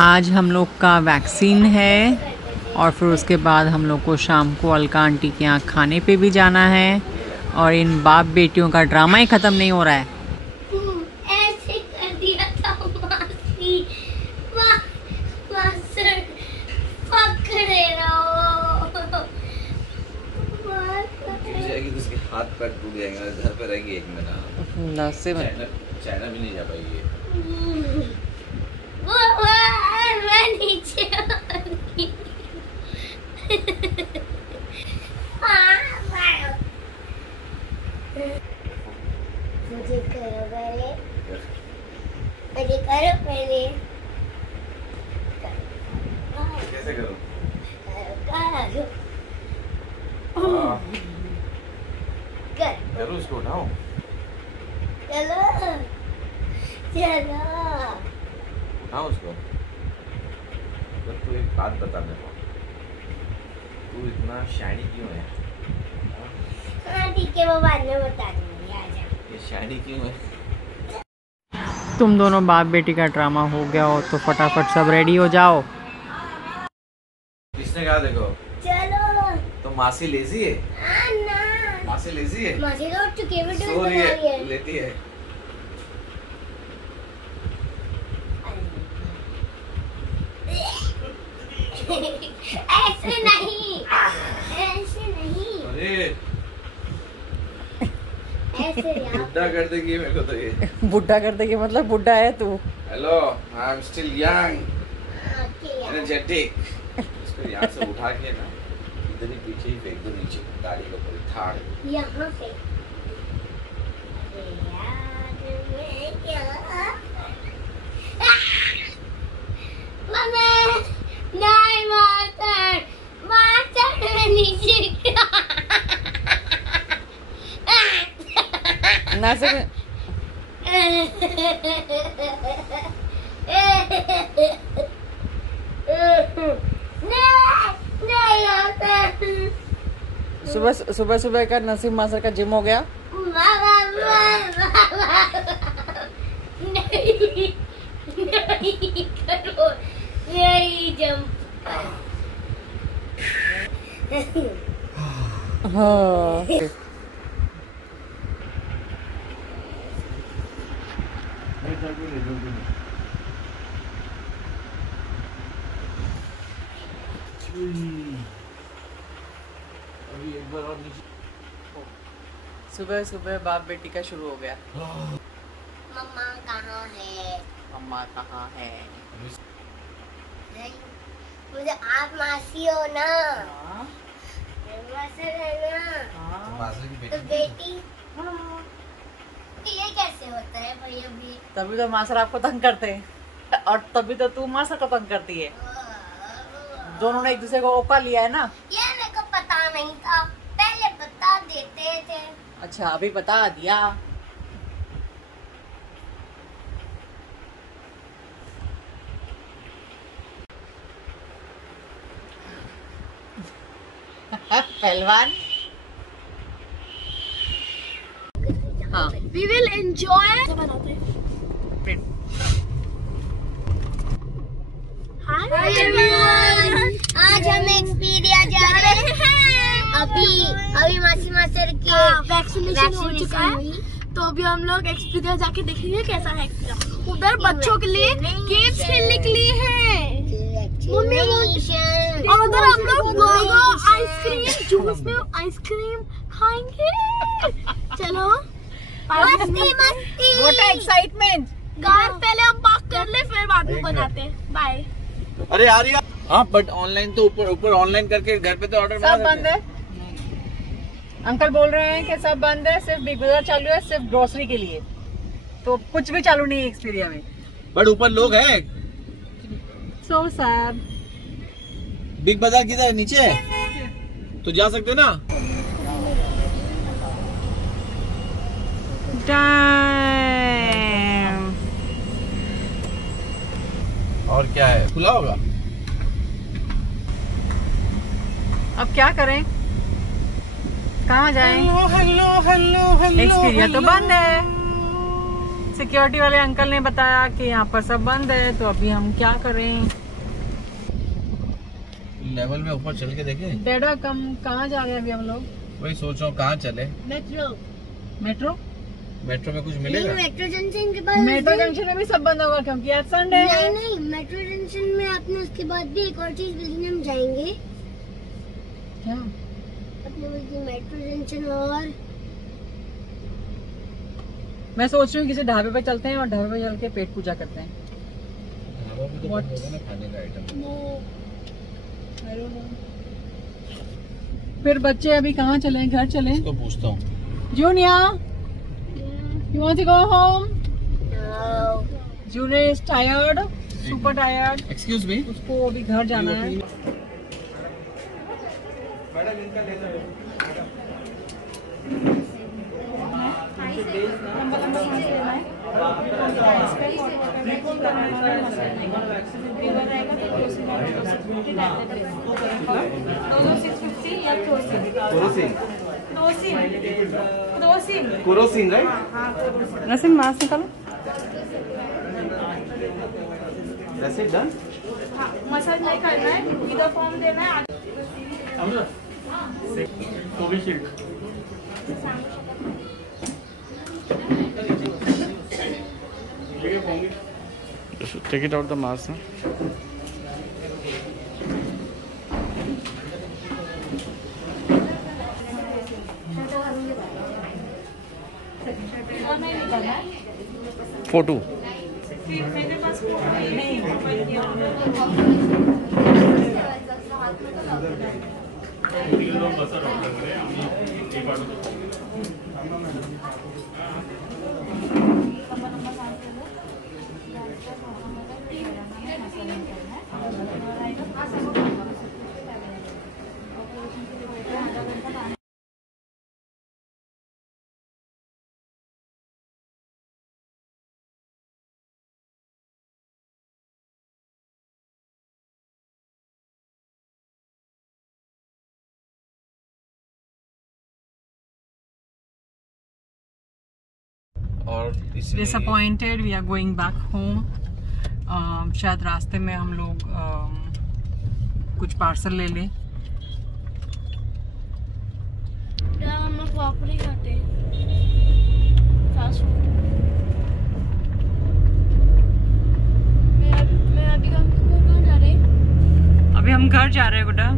आज हम लोग का वैक्सीन है और फिर उसके बाद हम लोग को शाम को अलका आंटी के यहाँ खाने पे भी जाना है और इन बाप बेटियों का ड्रामा ही ख़त्म नहीं हो रहा है। ऐसे कर दिया था मासी, पकड़े रहो। जाएगी तो उसके हाथ पैर टूट जाएंगे, घर पे रहेंगी एक महीना। चाइना भी नहीं जा पाएगी। मैं नीचे मुझे करो पहले, मुझे करो पहले। कैसे करो? चलो इसको उठाओ। चलो चलो उठाओ उसको। तू एक बात बता मेरे को, तू इतना शाइनी क्यों है? हाँ ठीक है, वो बाद में बता दूंगी। आजा। ये शाइनी क्यों है? तुम दोनों बाप बेटी का ड्रामा हो गया हो तो फटाफट सब रेडी हो जाओ। किसने कहा देखो? चलो। तो मासी लेजी है? ना मासी लेजी है? मासी तो उठ चुकी है, वीडियो सो बना रही रही है। लेती है। ऐसे नहीं, ऐसे नहीं। अरे ऐसे यार। बुड्ढा कर देगी मेरे को तो ये। बुढ़ा कर देगी मतलब बुढ़ा है तू। Hello, I am still young, okay यार। एनर्जेटिक। इसको यहाँ से उठा के ना इधर ही पीछे ही फेंक दो नीचे गाड़ी के ऊपर, थाड़। यहाँ पे। अरे यार मैं क्या? मम्मी नहीं, मास्टर मास्टर नीचे ना से सुबह सुबह का नसीम मास्टर का जिम हो गया। नहीं करो, यही जंप। हाँ अभी एक बार और नीचे। सुबह सुबह बाप बेटी का शुरू हो गया। मम्मा कहाँ है? अम्मा कहाँ है? नहीं, मुझे आप मासी हो ना, हाँ? मासी है ना, हाँ? मासी की तो बेटी। बेटी। हाँ। ये कैसे होता है भाई? अभी तभी तो मास्टर आपको तंग करते हैं और तभी तो तू मास्टर को तंग करती है। दोनों ने एक दूसरे को ओका लिया है ना। ये मेरे को पता नहीं था, पहले बता देते थे। अच्छा अभी बता दिया। पहलवान। हाँ We will enjoy. Hi everyone. आज हम एक्सपीरिया जा रहे हैं। अभी मासी मास्टर के वैक्सीनेशन हो चुका है, तो अभी हम लोग एक्सपीरिया जाके देखेंगे कैसा है एक्सपीरिया। उधर बच्चों के लिए गेम्स खेलने के लिए है मम्मी, और उधर हम लोग बर्गर, आइसक्रीम, जूस में आइसक्रीम खाएंगे। चलो मस्ती मस्ती। What excitement. गाइस पहले हम पार्क कर ले, फिर बाद में बनाते हैं। बाय। अरे यार हाँ, बट ऑनलाइन तो ऊपर ऑनलाइन करके घर पे तो ऑर्डर सब बंद है। अंकल बोल रहे हैं कि सब बंद है, सिर्फ बिग बाजार चालू है, सिर्फ ग्रोसरी के लिए। तो कुछ भी चालू नहीं है एक्सपीरिया में। बट ऊपर लोग हैं। So sad. बिग बाजार किधर है? नीचे है तो जा सकते ना। Damn. और क्या है, खुला होगा? अब क्या करें, कहाँ जाएं? Hello hello hello hello. Xperia तो बंद है, सिक्योरिटी वाले अंकल ने बताया कि यहाँ पर सब बंद है, तो अभी हम क्या करें। लेवल में ऊपर चल के देखें। डेडा कहाँ जा रहे हैं अभी हम लोग? वही सोच रहा हूँ कहाँ चले। मेट्रो मेट्रो में कुछ मिलेगा? मेट्रो जंक्शन के पास। मेट्रो जंक्शन में भी सब बंद होगा क्योंकि आज संडे है। नहीं, मेट्रो जंक्शन में अपने उसके बाद भी एक और चीज देखने हम जाएंगे। क्या? अपने बल्कि मेट्रो जंक्शन और मैं सोच रही हूँ किसी ढाबे पे चलते हैं और ढाबे पे चल के पेट पूजा करते हैं। ढाबा भी तो बंद होगा ना खाने का आइटम। फिर बच्चे अभी कहाँ चलें? घर चलें? इसको पूछता हूँ। Junior, you want to go home? no. Junior is tired, super tired. Excuse me. उसको अभी घर जाना है। मैडम इनका ले लो। कुरोसिन राइट? नसीम मास्क निकालो। That's it done? मसाज नहीं करना है, इधर फॉर्म देना है। Covishield take it out the mask. Photo मेरे पास फोटो नहीं और इसलिए disappointed, we are going back home. शायद रास्ते में हम लोग कुछ पार्सल ले लें। यार हम लोग पापड़ी खाते हैं, फास्ट फूड। मैं अभी कहाँ जा रही? अभी हम घर जा रहे हैं गुड्डा।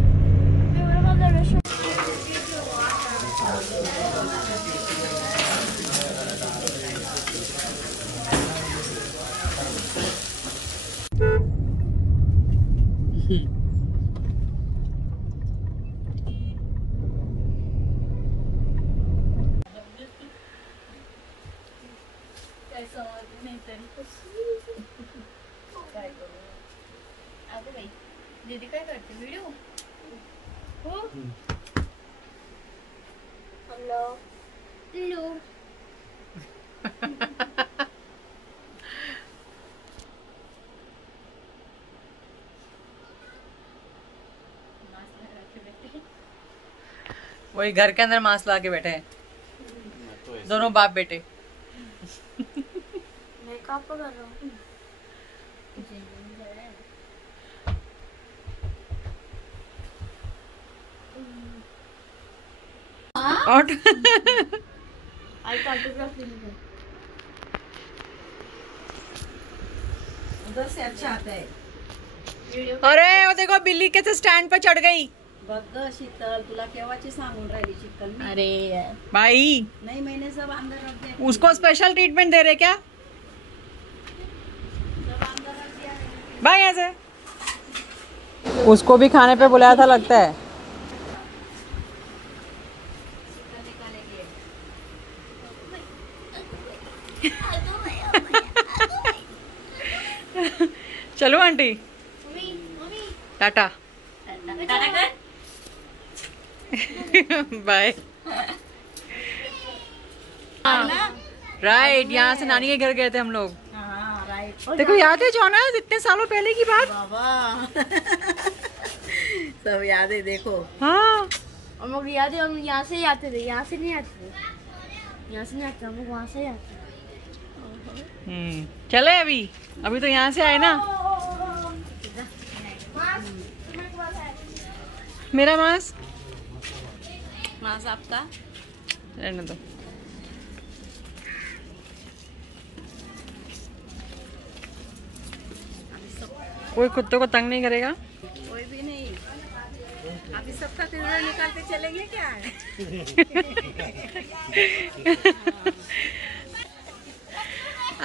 दीदी काय करते वीडियो हो? हेलो वही घर के अंदर मास्क ला के बैठे हैं दोनों बाप बेटे। मैं कहाँ पर कर रहा हूँ? और आई ऑटोग्राफ लेंगे। उधर से अच्छा आता है। अरे वो देखो बिल्ली कैसे स्टैंड पर चढ़ गई। बघ शीतल, तुला केव्हाची सांगून राहिली शीतल मी? अरे भाई नहीं, मैंने सब अंदर रख दिया। उसको स्पेशल ट्रीटमेंट दे रहे क्या? सब अंदर रख दिया मैंने। भाई ऐसे उसको भी खाने पे बुलाया था लगता है। चलो आंटी टाटा बाय। राइट, यहाँ से नानी के घर गए थे हम लोग। हाँ राइट। देखो याद है जो ना इतने सालों पहले की बात। बाबा सब याद है देखो। हाँ हम लोग याद है, हम यहाँ से ही आते थे, यहाँ से नहीं आते थे, यहाँ से नहीं आते, हम लोग वहाँ से ही आते थे। चले अभी अभी तो यहाँ से आए ना। मेरा मास्क आपका रहने दो। कोई कुत्तों को तंग नहीं करेगा। कोई भी नहीं। अभी सबका पिंजरा निकालते चलेंगे क्या?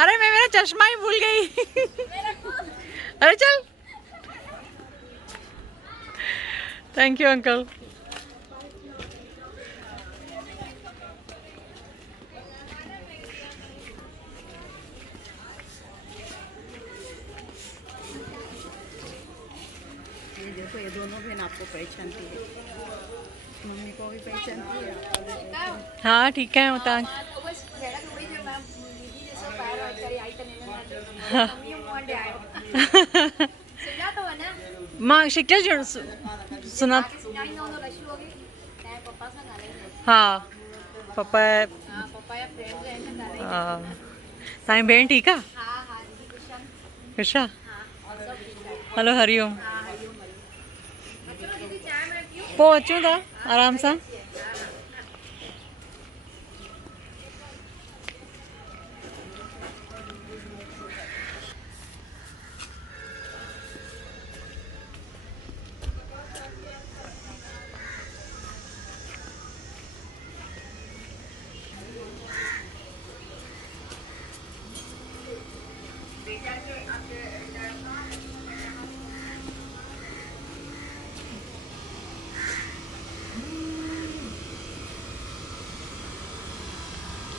अरे मैं मेरा चश्मा ही भूल गई। अरे चल। Thank you uncle. ये देखो ये दोनों बहन आपको पहचानती है, मम्मी को भी पहचानती है। हाँ ठीक है होता। माँ शिकल सुना। हाँ पप्पा ताई भेण ठीक है। कृषा हेलो हरिओम। पहुंचू था आराम से।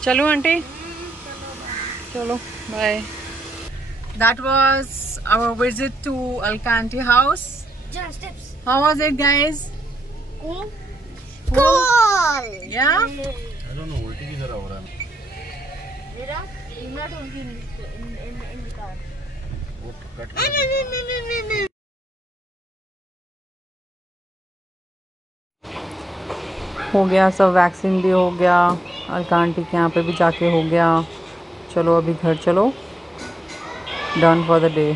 चलो आंटी चलो bye. That was our visit to Alcanti house. Just steps. How was it guys? Cool. Yeah? I don't know, उल्टी की तरह हो रहा है। I'm not only in the car. वो कट हो गया सब, वैक्सीन भी हो गया, अलकांटी के यहाँ पे भी जाके हो गया। चलो अभी घर चलो, डन फॉर द डे।